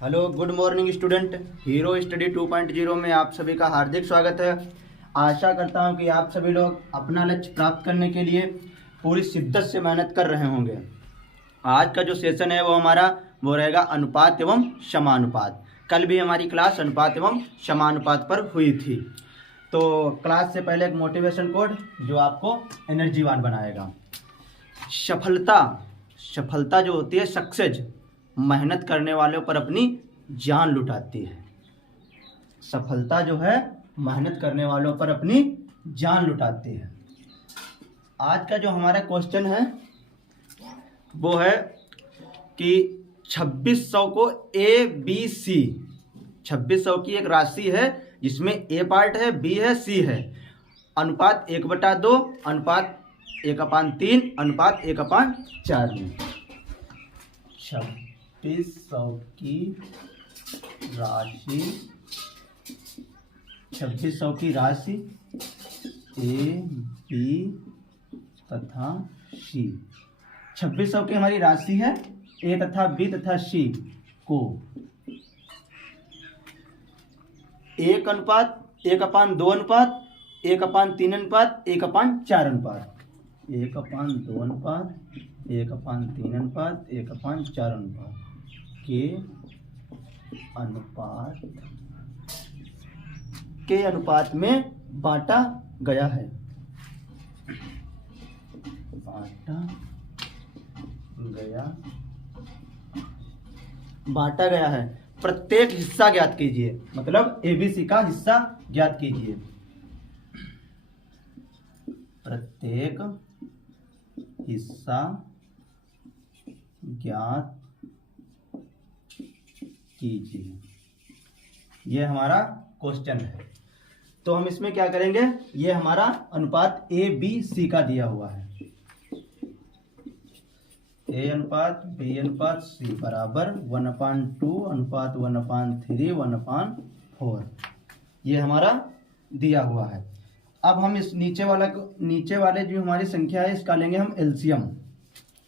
Hello, good morning student. Hero study 2.0 में आप सभी का हार्दिक स्वागत है। आशा करता हूं कि आप सभी लोग अपना लक्ष्य प्राप्त करने के लिए पूरी शिद्दत से मेहनत कर रहे होंगे। आज का जो सेशन है वो रहेगा अनुपात एवं समानुपात। कल भी हमारी क्लास अनुपात एवं समानुपात पर हुई थी। तो क्लास से पहले एक मोटिवेशन कोड जो आपको एनर्जीवान बनाएगा। सफलता जो होती है, सक्सेस, मेहनत करने वालों पर अपनी जान लुटाती है। सफलता जो है मेहनत करने वालों पर अपनी जान लुटाती है। आज का जो हमारा क्वेश्चन है वो है कि 2600 को ए बी सी, 2600 की एक राशि है जिसमें ए पार्ट है, बी है, सी है। अनुपात 1/2, अनुपात 1/3, अनुपात 1/4 में 2600 की राशि, 2600 की राशि ए बी तथा सी। 2600 की हमारी राशि है, ए तथा बी तथा सी को 1 अनुपात 1/2 अनुपात 1/3 अनुपात 1/4 अनुपात 1/2 अनुपात 1/3 अनुपात 1/4 अनुपात के अनुपात में बांटा गया है। बांटा गया है। प्रत्येक हिस्सा ज्ञात कीजिए, मतलब एबीसी का हिस्सा ज्ञात कीजिए। प्रत्येक हिस्सा ज्ञात कीजिए, यह हमारा क्वेश्चन है। तो हम इसमें क्या करेंगे, ये हमारा अनुपात ए बी सी का दिया हुआ है। ए अनुपात बी अनुपात सी बराबर 1/2 अनुपात 1/3 1/4, ये हमारा दिया हुआ है। अब हम इस नीचे वाले जो हमारी संख्या है इसका लेंगे हम एलसीएम।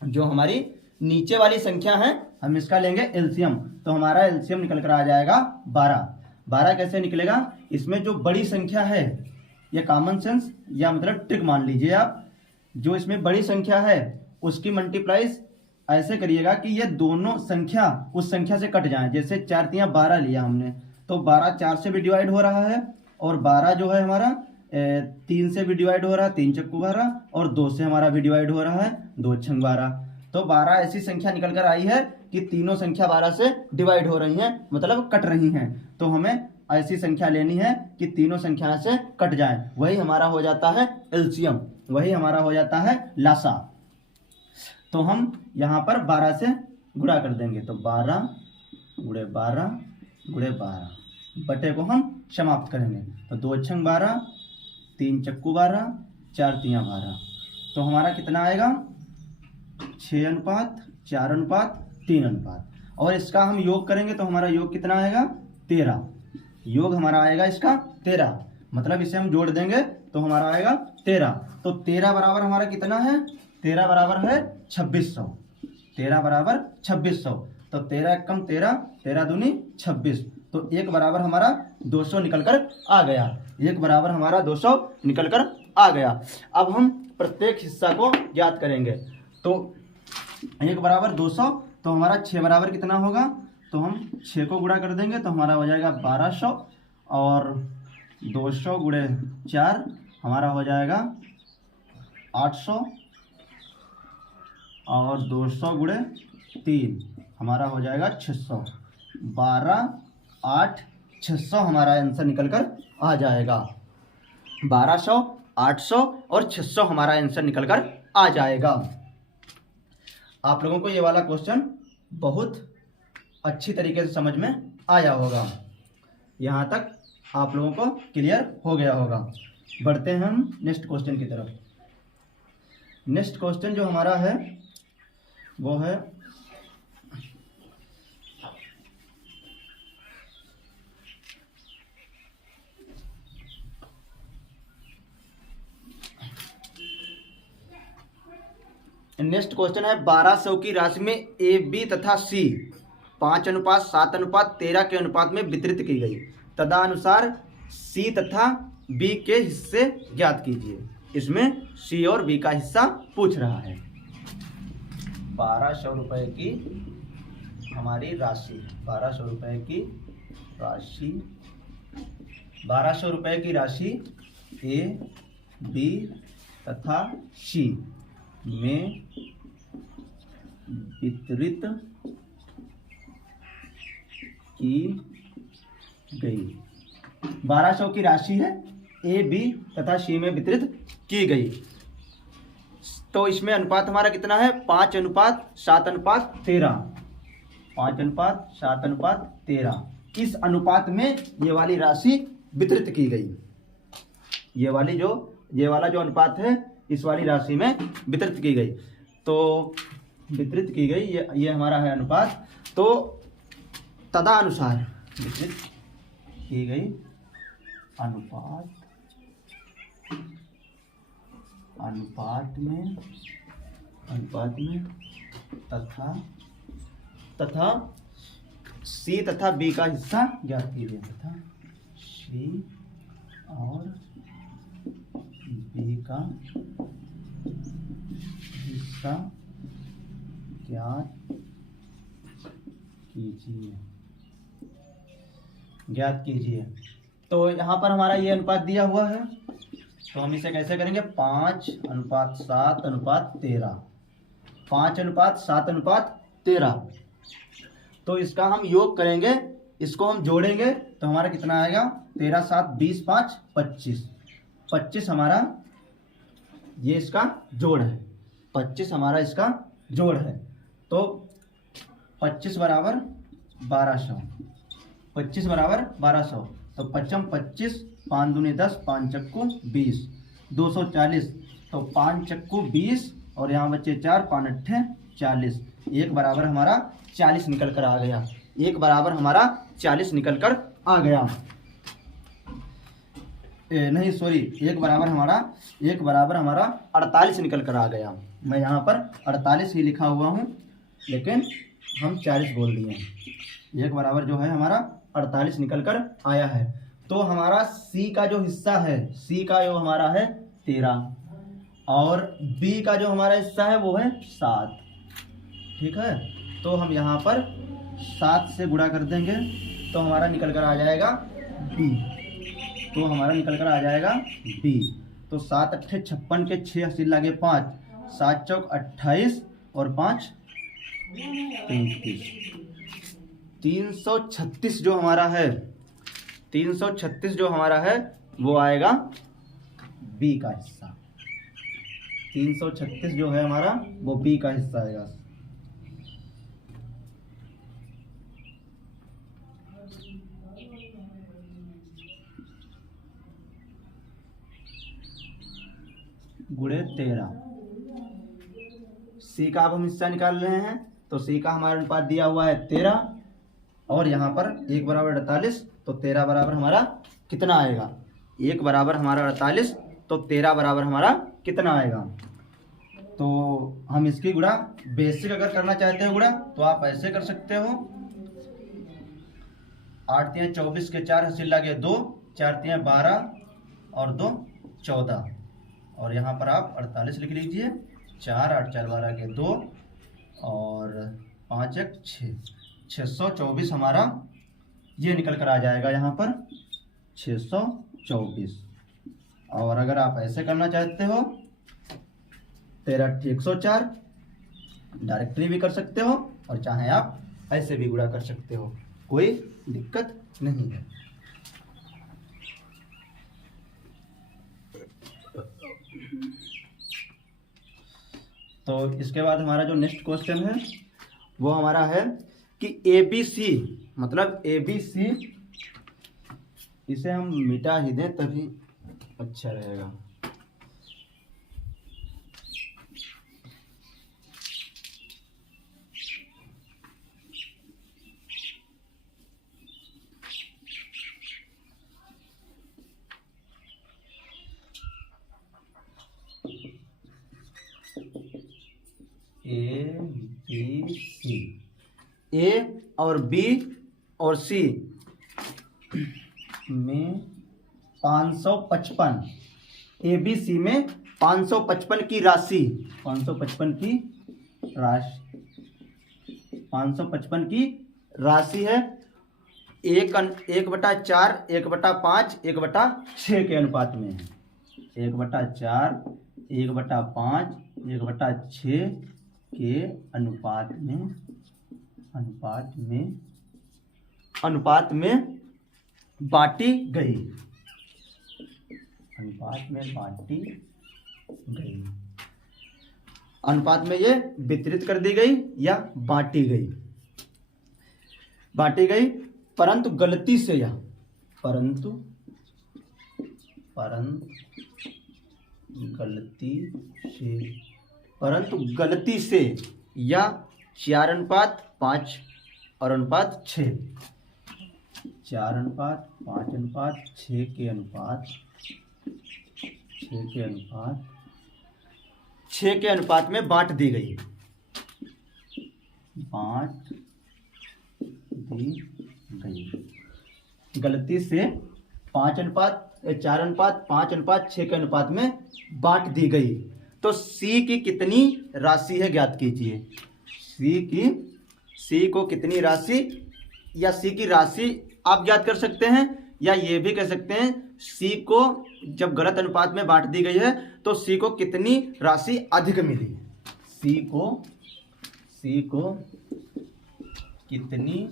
जो हमारी नीचे वाली संख्या है हम इसका लेंगे एलसीएम। तो हमारा एलसीएम निकल कर आ जाएगा 12। 12 कैसे निकलेगा, इसमें जो बड़ी संख्या है, ये कॉमन सेंस या मतलब ट्रिक मान लीजिए आप, जो इसमें बड़ी संख्या है उसकी मल्टीप्लाइज ऐसे करिएगा कि ये दोनों संख्या उस संख्या से कट जाएं। जैसे 4 × 3 = 12 लिया हमने, तो 12 4 से भी डिवाइड हो रहा है, और 12 जो है हमारा 3 से भी डिवाइड हो रहा है, 3 × 4 = 12, और 2 से हमारा भी डिवाइड हो रहा है, 2 × 6 = 12। तो 12 ऐसी संख्या निकल कर आई है कि तीनों संख्या 12 से डिवाइड हो रही हैं, मतलब कट रही हैं। तो हमें ऐसी संख्या लेनी है कि तीनों संख्या से कट जाएं। वही हमारा हो जाता है एलसीएम, वही हमारा हो जाता है लासा। तो हम यहाँ पर 12 से गुणा कर देंगे, तो 12 × 12 × 12 बटे को हम समाप्त करेंगे। तो 2 × 6 = 12, 3 × 4 = 12, 4 × 3 = 12। तो हमारा कितना आएगा, 6 अनुपात 4 अनुपात 3 अनुपात। और इसका हम योग करेंगे तो हमारा योग कितना आएगा, 13। योग हमारा आएगा इसका 13, मतलब इसे हम जोड़ देंगे तो हमारा आएगा 13। तो 13 बराबर हमारा कितना है, 13 बराबर है 2600। 13 बराबर 2600। तो 13 × 1 = 13, 13 दूनी 26। तो 1 बराबर हमारा 200 निकल कर आ गया। 1 बराबर हमारा 200 निकल कर आ गया। अब हम प्रत्येक हिस्सा को ज्ञात करेंगे। तो 1 बराबर 200, तो हमारा 6 बराबर कितना होगा, तो हम 6 को गुणा कर देंगे तो हमारा हो जाएगा 1200, और 200 × 4 हमारा हो जाएगा 800, और 200 × 3 हमारा हो जाएगा 600। 12 8 600 हमारा आंसर निकल कर आ जाएगा। 1200 800 और 600 हमारा आंसर निकल कर आ जाएगा। आप लोगों को ये वाला क्वेश्चन बहुत अच्छी तरीके से समझ में आया होगा। यहाँ तक आप लोगों को क्लियर हो गया होगा। बढ़ते हैं हम नेक्स्ट क्वेश्चन की तरफ। नेक्स्ट क्वेश्चन जो हमारा है वो है नेक्स्ट क्वेश्चन है 1200 की राशि में ए बी तथा सी 5:7:13 के अनुपात में वितरित की गई। तदनुसार सी तथा बी के हिस्से ज्ञात कीजिए। इसमें सी और बी का हिस्सा पूछ रहा है। 1200 रुपये की हमारी राशि, 1200 रुपये की राशि, 1200 रुपये की राशि ए, बी तथा सी में वितरित की गई। 1200 की राशि है, ए, बी तथा सी में वितरित की गई। तो इसमें अनुपात हमारा कितना है? 5:7:13। 5:7:13। इस अनुपात में ये वाली राशि वितरित की गई। ये वाला जो अनुपात है, इस वाली राशि में वितरित की गई। तो वितरित की गई, ये हमारा है अनुपात। तो तदनुसार वितरित की गई अनुपात में तथा सी तथा बी का हिस्सा ज्ञात कीजिए। तथा सी और बी का हिस्सा ज्ञात कीजिए। तो यहाँ पर हमारा ये अनुपात दिया हुआ है, तो हम इसे कैसे करेंगे? 5:7:13। 5:7:13। तो इसका हम योग करेंगे, इसको हम जोड़ेंगे तो हमारा कितना आएगा? 13 7 20 5 25। 25 हमारा ये इसका जोड़ है। 25 हमारा इसका जोड़ है। तो 25 बराबर 1200। 25 बराबर 1200। तो 5 25, 5 दूनी 10, 5 चक्कू 20, 240। तो 5 चक्कू 20 और यहाँ बच्चे 4, 5 अट्ठे 40। एक बराबर हमारा 40 निकल कर आ गया। एक बराबर हमारा 40 निकल कर आ गया। नहीं सॉरी, एक बराबर हमारा 48 निकल कर आ गया। मैं यहाँ पर 48 ही लिखा हुआ हूँ, लेकिन हम 40 बोल दिए। एक बराबर जो है हमारा 48 निकल कर आया है। तो हमारा सी का जो हिस्सा है, सी का जो हमारा है 13 और बी का जो हमारा हिस्सा है वो है 7। ठीक है, तो हम यहाँ पर 7 से गुणा कर देंगे तो हमारा निकल कर आ जाएगा बी। तो हमारा निकल कर आ जाएगा बी। तो 7 अट्ठे 56 के 6 अस्सी लागे 5, 7 चौक 28 और 5 33। 336 जो हमारा है, 336 जो हमारा है वो आएगा बी का हिस्सा। 336 जो है हमारा वो बी का हिस्सा आएगा। गुणे 13। सी का अब हम हिस्सा निकाल रहे हैं, तो सी का हमारा अनुपात दिया हुआ है 13 और यहाँ पर 1 बराबर 48। तो 13 बराबर हमारा कितना आएगा? 1 बराबर हमारा 48, तो 13 बराबर हमारा कितना आएगा? तो हम इसकी गुणा बेसिक अगर करना चाहते हो गुणा तो आप ऐसे कर सकते हो। 8 3 24 के 4 हसील लागे 2, 4 3 12 और 2 14 और यहाँ पर आप 48 लिख लीजिए। 4 8 4 12 के 2 और 5 1 6, 624 हमारा ये निकल कर आ जाएगा यहाँ पर 624। और अगर आप ऐसे करना चाहते हो 13 104, डायरेक्टली भी कर सकते हो और चाहे आप ऐसे भी गुणा कर सकते हो, कोई दिक्कत नहीं है। तो इसके बाद हमारा जो नेक्स्ट क्वेश्चन है वो हमारा है कि ABC, मतलब ABC इसे हम मिटा ही दें तभी अच्छा रहेगा। ABC, ए और बी और सी में 555, ए बी सी में 555 की राशि, 555 की राशि, 555 की राशि है 1/4, 1/5, 1/6 के अनुपात में है। 1/4, 1/5, 1/6 के अनुपात में बांटी गई, अनुपात में ये वितरित कर दी गई या बांटी गई, परंतु गलती से या परंतु गलती से या 4:5 और 6, 4:5:6 के अनुपात में बांट दी गई, गलती से 4:5:6 के अनुपात में बांट दी गई। तो सी की कितनी राशि है ज्ञात कीजिए। सी को कितनी राशि, या सी की राशि आप ज्ञात कर सकते हैं, या ये भी कह सकते हैं सी को जब गलत अनुपात में बांट दी गई है तो सी को कितनी राशि अधिक मिली, सी को कितनी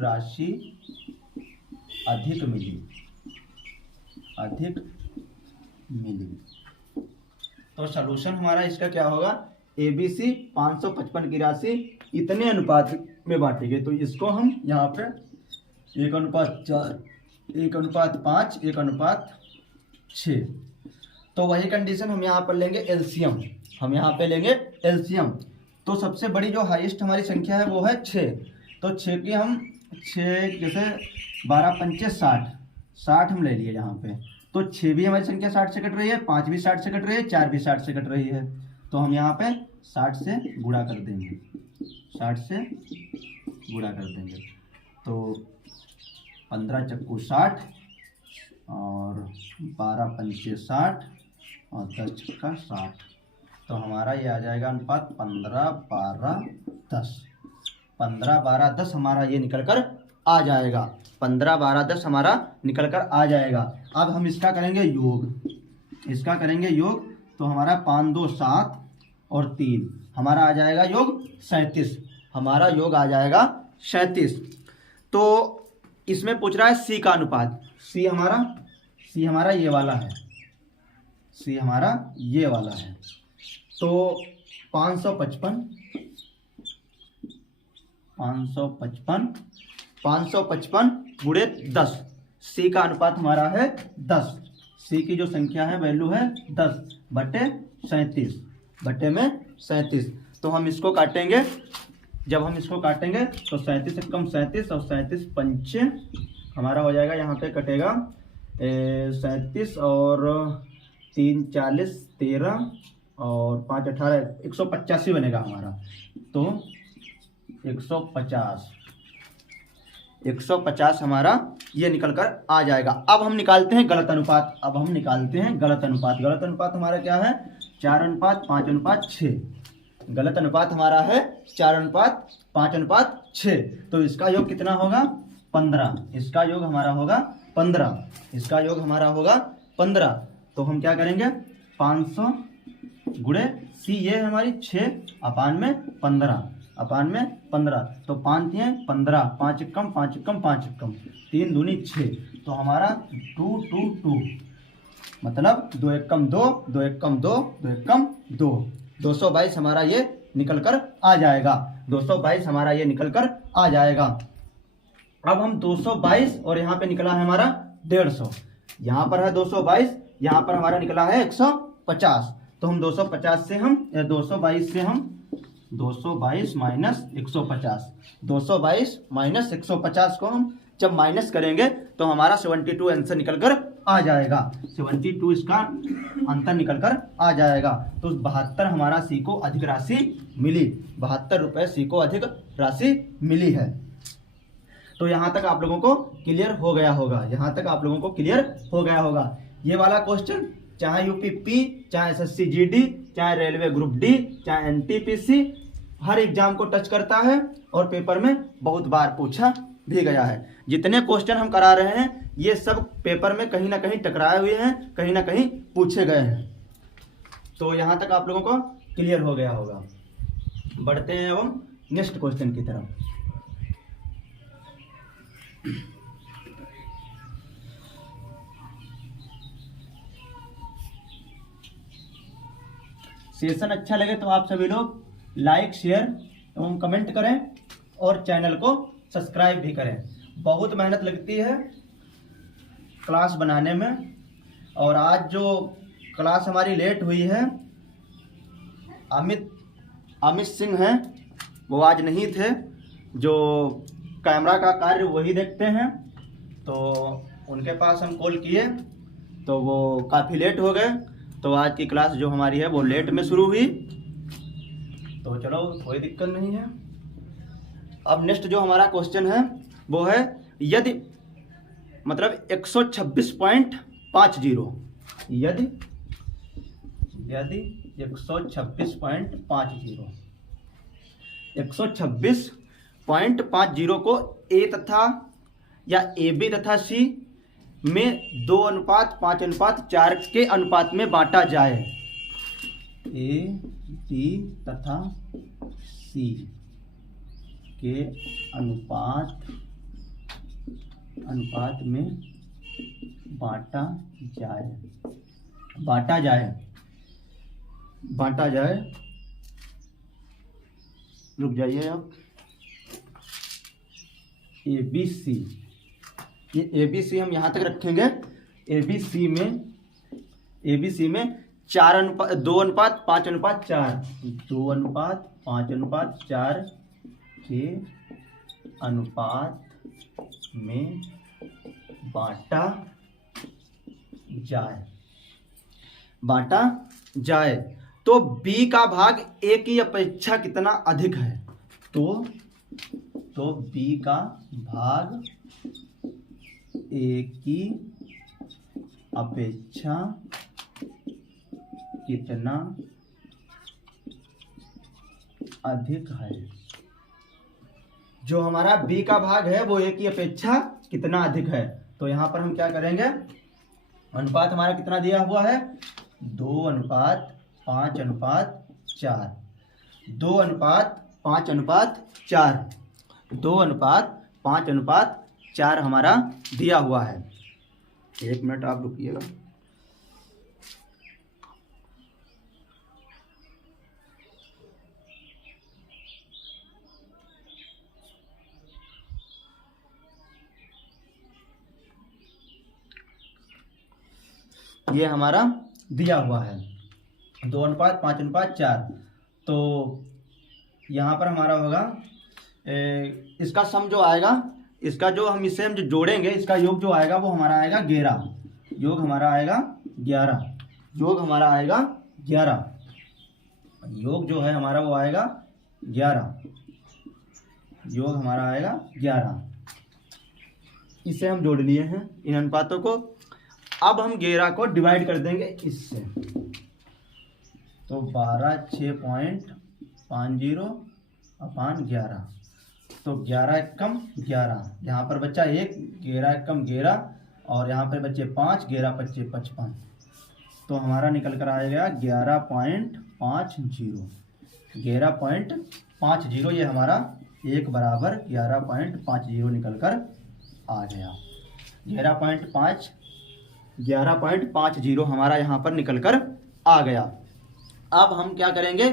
राशि अधिक मिली। तो सलूशन हमारा इसका क्या होगा, ABC 555 की राशि इतने अनुपात में बांटी गई। तो इसको हम यहाँ पे 1:4, 1:5, 1:6। तो वही कंडीशन हम यहाँ पर लेंगे एलसीएम। तो सबसे बड़ी जो हाईएस्ट हमारी संख्या है वो है 6। तो 6 की हम 6 जैसे 12×5 60 हम ले लिए यहाँ पे। तो 6 भी हमारी संख्या 60 से कट रही है, 5 भी 60 से कट रही है, 4 भी 60 से कट रही है। तो हम यहाँ पे 60 से गुणा कर देंगे, 60 से गुणा कर देंगे। तो 15 चक्कू 60 और 12×5 60 और 10 चक्का 60। तो हमारा ये आ जाएगा अनुपात 15:12:10। 15:12:10 हमारा ये निकल कर आ जाएगा, 15:12:10 हमारा निकल कर आ जाएगा। अब हम इसका करेंगे योग, तो हमारा 5 2 7 और 3 हमारा आ जाएगा योग 37, हमारा योग आ जाएगा 37। तो इसमें पूछ रहा है सी का अनुपात, सी हमारा ये वाला है, तो 555 गुणे 10, सी का अनुपात हमारा है 10। सी की जो संख्या है वैल्यू है 10/37 बटे में 37। तो हम इसको काटेंगे, जब हम इसको काटेंगे तो 37 से कम 37 और 37 पंचे हमारा हो जाएगा, यहाँ पे कटेगा 37 और 3 40 13 और 5 18 185 बनेगा हमारा। तो 150 हमारा ये निकल कर आ जाएगा। अब हम निकालते हैं गलत अनुपात, गलत अनुपात हमारा क्या है 4:5:6। गलत अनुपात हमारा है 4:5:6। तो इसका योग कितना होगा 15, इसका योग हमारा होगा 15। तो हम क्या करेंगे 500 गुणे सी ये है हमारी 6/15 तो 5 हैं 15, 5 कम 5 कम 5 कम 3 दूनी 6। तो हमारा 2 2 2 मतलब 2 1 कम 2 2 1 कम 2 2 1 कम 2 222 हमारा ये निकल कर आ जाएगा, 222 हमारा ये निकल कर आ जाएगा। अब हम 222 और यहाँ पे निकला है हमारा 150, यहाँ पर है 222, यहाँ पर हमारा निकला है 150। तो हम 222 से हम 222 माइनस 150 को हम जब माइनस करेंगे तो हमारा 72 आंसर निकल कर आ जाएगा, 72 इसका अंतर निकल कर आ जाएगा। तो 72 हमारा सी को अधिक राशि मिली, 72 रुपये सी को अधिक राशि मिली है। तो यहाँ तक आप लोगों को क्लियर हो गया होगा, यहाँ तक आप लोगों को क्लियर हो गया होगा। ये वाला क्वेश्चन चाहे यूपी, चाहे एसएससी जीडी, चाहे रेलवे ग्रुप डी, चाहे एनटीपीसी, हर एग्जाम को टच करता है और पेपर में बहुत बार पूछा भी गया है। जितने क्वेश्चन हम करा रहे हैं ये सब पेपर में कहीं ना कहीं टकराए हुए हैं, कहीं ना कहीं पूछे गए हैं। तो यहाँ तक आप लोगों को क्लियर हो गया होगा। बढ़ते हैं अब हम नेक्स्ट क्वेश्चन की तरफ। सेशन अच्छा लगे तो आप सभी लोग लाइक, शेयर एवं कमेंट करें और चैनल को सब्सक्राइब भी करें। बहुत मेहनत लगती है क्लास बनाने में, और आज जो क्लास हमारी लेट हुई है, अमित सिंह हैं, वो आज नहीं थे, जो कैमरा का कार्य वही देखते हैं, तो उनके पास हम कॉल किए तो वो काफ़ी लेट हो गए। तो आज की क्लास जो हमारी है वो लेट में शुरू हुई, तो चलो कोई दिक्कत नहीं है। अब नेक्स्ट जो हमारा क्वेश्चन है वो है यदि मतलब 126.50 यदि 126.50 को ए तथा या ए बी तथा सी में 2:5:4 के अनुपात में बांटा जाए। ए बी तथा सी के अनुपात में बांटा जाए। रुक जाइए अब। ए बी सी, ये ए बी सी हम यहाँ तक रखेंगे। ए बी सी में 2:5:4 के अनुपात में बांटा जाए तो बी का भाग ए की अपेक्षा कितना अधिक है। तो बी का भाग ए की अपेक्षा कितना अधिक है। जो हमारा बी का भाग है वो ए की अपेक्षा कितना अधिक है। तो यहाँ पर हम क्या करेंगे, अनुपात हमारा कितना दिया हुआ है, 2:5:4। 2:5:4 हमारा दिया हुआ है। एक मिनट आप रुकिएगा। ये हमारा दिया हुआ है 2:5:4। तो यहाँ पर हमारा होगा इसका सम जो आएगा, इसका जो हम इसे हम जो जोड़ेंगे, इसका योग जो आएगा वो हमारा आएगा 11। योग हमारा आएगा 11। योग जो है हमारा वो आएगा 11। योग हमारा आएगा 11। इसे हम जोड़ लिए हैं इन अनुपातों को। अब हम 11 को डिवाइड कर देंगे इससे, तो 12:6.50/11। तो 11 एकम 11, यहाँ पर बच्चा 1, 11 एकम 11, और यहाँ पर बच्चे 5, 11 बच्चे 55। तो हमारा निकल कर आएगा 11.50। 11.50 ये हमारा 1 बराबर 11.50 निकल कर आ गया। 11.50 हमारा यहाँ पर निकल कर आ गया। अब हम क्या करेंगे,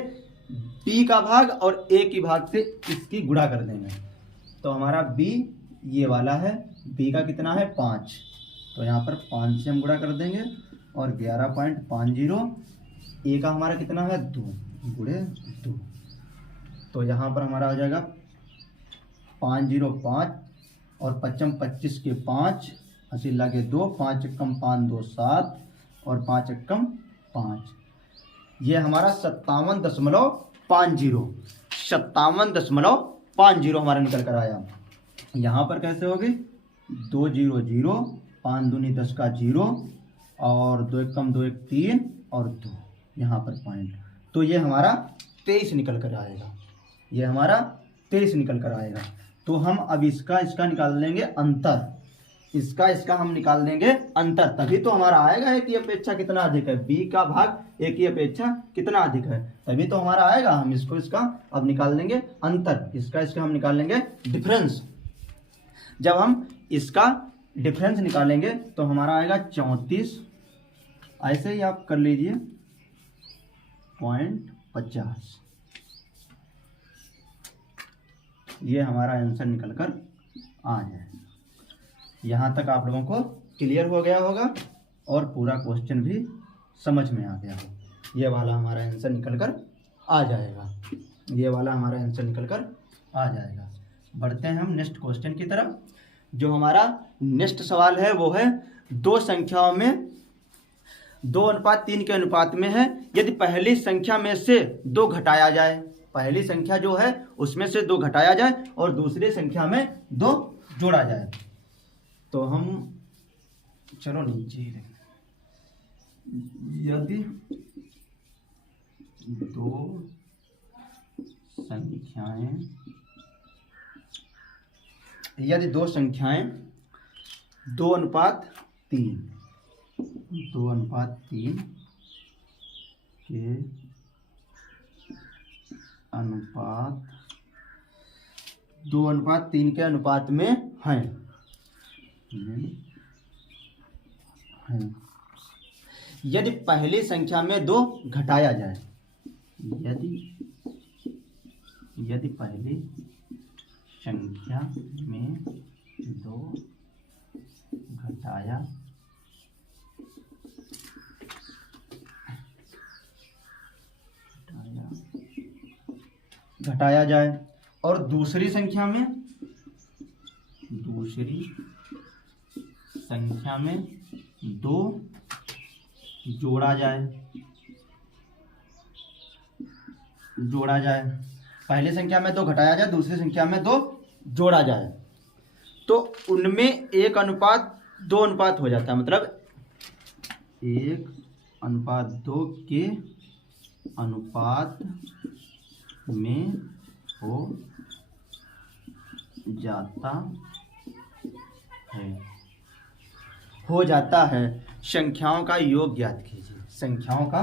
बी का भाग और ए की भाग से इसकी गुणा कर देंगे। तो हमारा बी ये वाला है, बी का कितना है 5, तो यहाँ पर 5 से हम गुणा कर देंगे, और 11.50 ए का हमारा कितना है 2 गुणे 2। तो यहाँ पर हमारा हो जाएगा 505 और 55 25 के 5, 80 लगे 2, 5 एकम 5 2 7 और 5 एकम 5। ये हमारा 57.50 5 जीरो हमारा निकल कर आया। यहाँ पर कैसे होगी 2 0 0, 5 दूनी 10 का 0 और 2 1 कम 2 1 3 और 2 यहाँ पर पॉइंट, तो ये हमारा 23 निकल कर आएगा। ये हमारा 23 निकल कर आएगा। तो हम अब इसका निकाल लेंगे अंतर, इसका हम निकाल लेंगे अंतर, तभी तो हमारा आएगा ए की अपेक्षा कितना अधिक है, बी का भाग ए की अपेक्षा कितना अधिक है, तभी तो हमारा आएगा। हम इसका अब निकाल लेंगे अंतर, इसका हम निकाल लेंगे डिफरेंस। जब हम इसका डिफरेंस निकालेंगे तो हमारा आएगा 34, ऐसे ही आप कर लीजिए 0.50। ये हमारा आंसर निकल कर आ जाए। यहाँ तक आप लोगों को क्लियर हो गया होगा और पूरा क्वेश्चन भी समझ में आ गया हो। ये वाला हमारा आंसर निकल कर आ जाएगा, ये वाला हमारा आंसर निकल कर आ जाएगा। बढ़ते हैं हम नेक्स्ट क्वेश्चन की तरफ। जो हमारा नेक्स्ट सवाल है वो है दो संख्याओं में 2:3 के अनुपात में है, यदि पहली संख्या में से 2 घटाया जाए, पहली संख्या जो है उसमें से 2 घटाया जाए और दूसरी संख्या में 2 जोड़ा जाए। तो हम चलो नीचे, यदि 2 संख्याएं 2:3 के अनुपात 2:3 के अनुपात में हैं, यदि पहली संख्या में 2 घटाया जाए, यदि पहली संख्या में 2 घटाया जाए और दूसरी संख्या में 2 जोड़ा जाए, पहली संख्या में 2 घटाया जाए, दूसरी संख्या में 2 जोड़ा जाए, तो उनमें 1:2 हो जाता है, मतलब 1:2 के अनुपात में हो जाता है। संख्याओं का योग ज्ञात कीजिए। संख्याओं का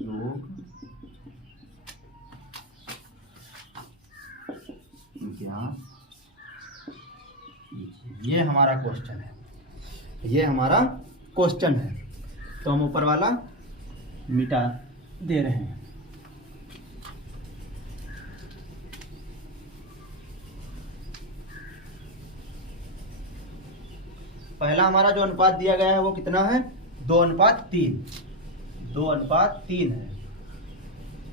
योग ज्ञात कीजिए। ये हमारा क्वेश्चन है, तो हम ऊपर वाला मिटा दे रहे हैं। पहला हमारा जो अनुपात दिया गया है वो कितना है 2:3 है।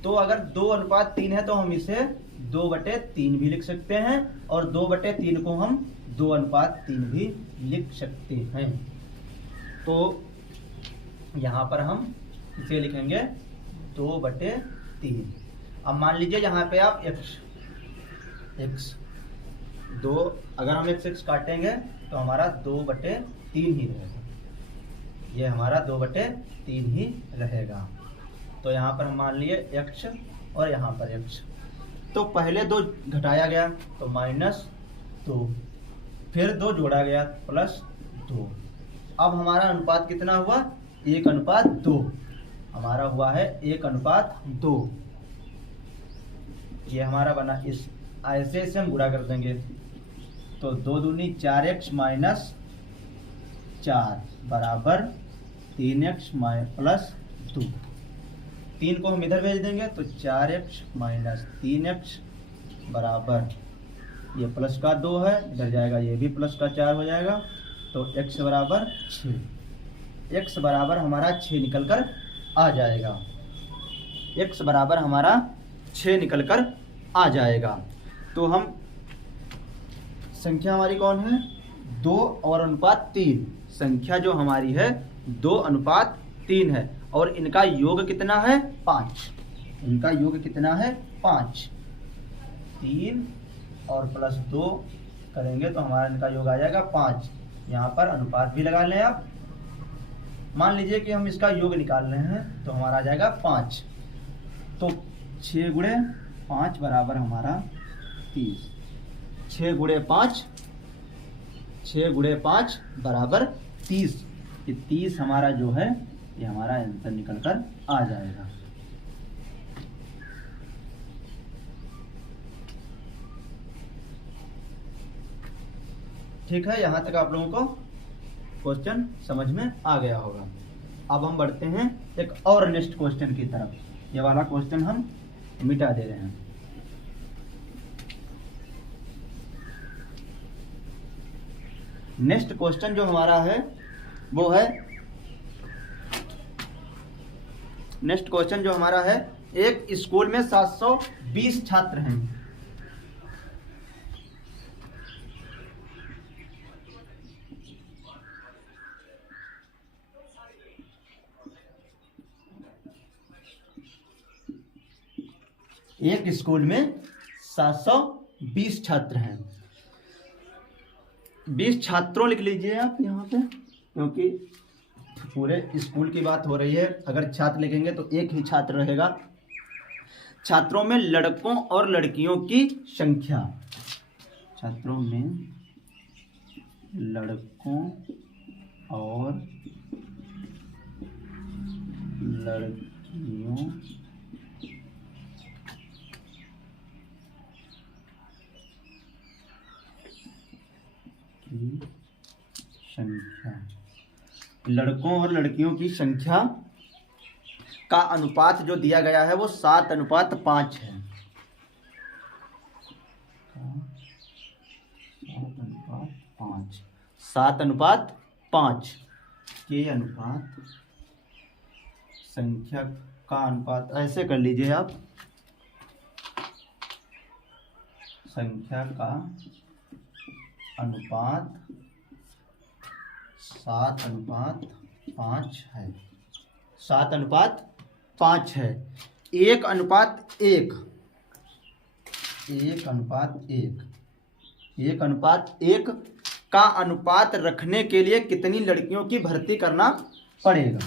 तो अगर 2:3 है तो हम इसे 2/3 भी लिख सकते हैं और 2/3 को हम 2:3 भी लिख सकते हैं। तो यहाँ पर हम इसे लिखेंगे 2/3। अब मान लीजिए यहाँ पे आप x 2, अगर हम x काटेंगे तो हमारा 2/3 ही रहेगा, ये हमारा 2/3 ही रहेगा। तो यहाँ पर हम मान लिए x और यहाँ पर x, तो पहले 2 घटाया गया तो -2, फिर 2 जोड़ा गया +2। अब हमारा अनुपात कितना हुआ 1:2, हमारा हुआ है 1:2। ये हमारा बना, इस ऐसे से हम गुणा कर देंगे तो 2 दूनी 4x - 4 बराबर 3x +2। 3 को हम इधर भेज देंगे तो 4x - 3x बराबर, ये प्लस का 2 है, इधर जाएगा ये भी प्लस का 4 हो जाएगा, तो x बराबर 6। x बराबर हमारा 6 निकल कर आ जाएगा। x बराबर हमारा 6 निकल कर आ जाएगा। तो हम संख्या हमारी कौन है 2 और 3, संख्या जो हमारी है 2:3 है और इनका योग कितना है 5। इनका योग कितना है 5। 3 और प्लस 2 करेंगे तो हमारा इनका योग आ जाएगा 5। यहाँ पर अनुपात भी लगा लें आप। मान लीजिए कि हम इसका योग निकाल रहे हैं तो हमारा आ जाएगा 5। तो 6 गुणे 5 बराबर हमारा 30। 6 गुणे 5 बराबर 30। ये 30 हमारा जो है ये हमारा आंसर निकल कर आ जाएगा। ठीक है, यहाँ तक आप लोगों को क्वेश्चन समझ में आ गया होगा। अब हम बढ़ते हैं एक और नेक्स्ट क्वेश्चन की तरफ। ये वाला क्वेश्चन हम मिटा दे रहे हैं। नेक्स्ट क्वेश्चन जो हमारा है वो है, नेक्स्ट क्वेश्चन जो हमारा है, एक स्कूल में 720 छात्र हैं। एक स्कूल में 720 छात्र हैं। 20 छात्रों लिख लीजिए आप यहाँ पे, क्योंकि पूरे स्कूल की बात हो रही है। अगर छात्र लिखेंगे तो एक ही छात्र रहेगा। छात्रों में लड़कों और लड़कियों की संख्या, छात्रों में लड़कों और लड़कियों की संख्या, लड़कों और लड़कियों की संख्या का अनुपात जो दिया गया है वो 7:5 है। 7:5 के अनुपात, संख्या का अनुपात ऐसे कर लीजिए आप, संख्या का अनुपात 7:5 है। 7:5 है। 1:1, 1:1 का अनुपात रखने के लिए कितनी लड़कियों की भर्ती करना पड़ेगा?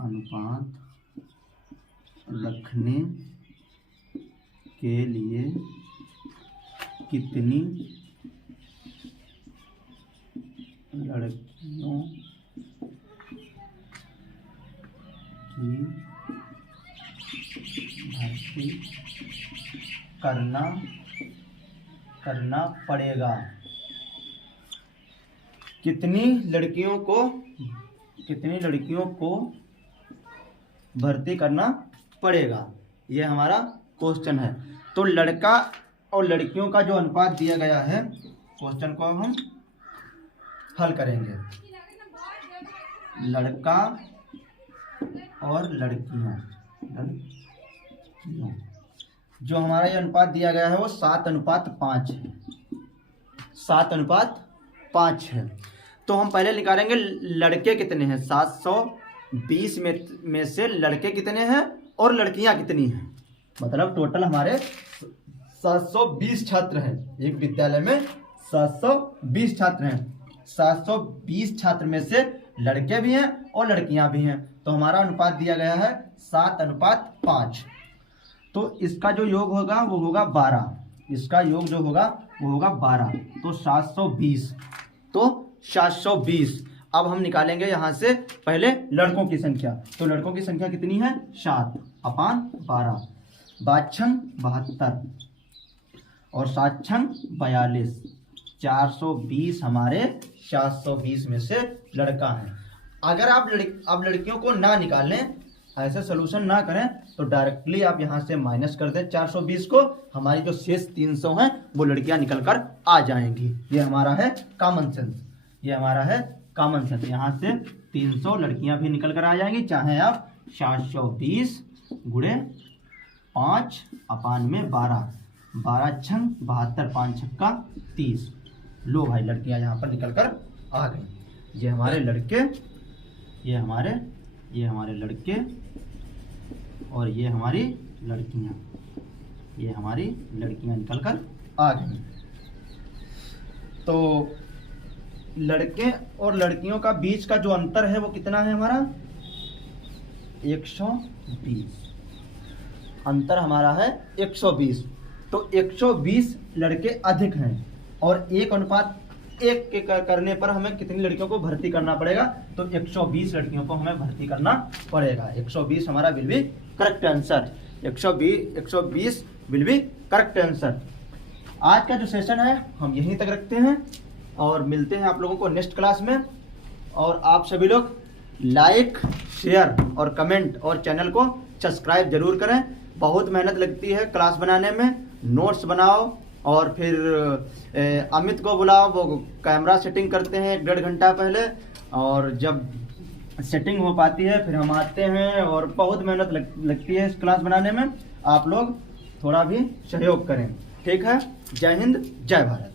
अनुपात रखने के लिए कितनी लड़कियों की भर्ती करना पड़ेगा? कितनी लड़कियों को भर्ती करना पड़ेगा, ये हमारा क्वेश्चन है। तो लड़का और लड़कियों का जो अनुपात दिया गया है, क्वेश्चन को हम हल करेंगे। लड़का और लड़कियों, जो हमारा ये अनुपात दिया गया है वो 7:5 है। 7:5 है। तो हम पहले निकालेंगे लड़के कितने हैं। 720 में से लड़के कितने हैं और लड़कियां कितनी हैं। मतलब टोटल हमारे 720 छात्र हैं। एक विद्यालय में 720 छात्र हैं। 720 छात्र में से लड़के भी हैं और लड़कियां भी हैं। तो हमारा अनुपात दिया गया है 7:5। तो इसका जो योग होगा वो होगा 12। इसका योग जो होगा वो होगा 12। तो 720। अब हम निकालेंगे यहाँ से पहले लड़कों की संख्या। तो लड़कों की संख्या कितनी है 7/12। 72 और 42 420 हमारे 720 में से लड़का है। अगर आप लड़कियों को ना निकालें, ऐसे सोल्यूशन ना करें, तो डायरेक्टली आप यहाँ से माइनस कर दें 420 को। हमारी जो शेष 300 हैं वो लड़कियां निकल कर आ जाएंगी। ये हमारा है कॉमन सेंस। यहाँ से 300 लड़कियां भी निकल कर आ जाएंगी। चाहे आप 720 गुणे 5/12, 12 छंग 72, 5 छक्का 30। लो भाई, लड़कियां यहाँ पर निकल कर आ गई। ये हमारे लड़के, ये हमारे लड़के और ये हमारी लड़कियां, ये हमारी लड़कियां निकल कर आ गई। तो लड़के और लड़कियों का बीच का जो अंतर है वो कितना है हमारा 120। अंतर हमारा है 120। तो 120 लड़के अधिक हैं और 1:1 के करने पर हमें कितनी लड़कियों को भर्ती करना पड़ेगा? तो 120 लड़कियों को हमें भर्ती करना पड़ेगा। 120 हमारा will be correct answer. 120 will be correct answer. आज का जो सेशन है हम यहीं तक रखते हैं और मिलते हैं आप लोगों को नेक्स्ट क्लास में। और आप सभी लोग लाइक, शेयर और कमेंट और चैनल को सब्सक्राइब जरूर करें। बहुत मेहनत लगती है क्लास बनाने में। नोट्स बनाओ और फिर अमित को बुलाओ, वो कैमरा सेटिंग करते हैं 1.5 घंटा पहले, और जब सेटिंग हो पाती है फिर हम आते हैं और बहुत मेहनत लगती है इस क्लास बनाने में। आप लोग थोड़ा भी सहयोग करें। ठीक है, जय हिंद, जय भारत।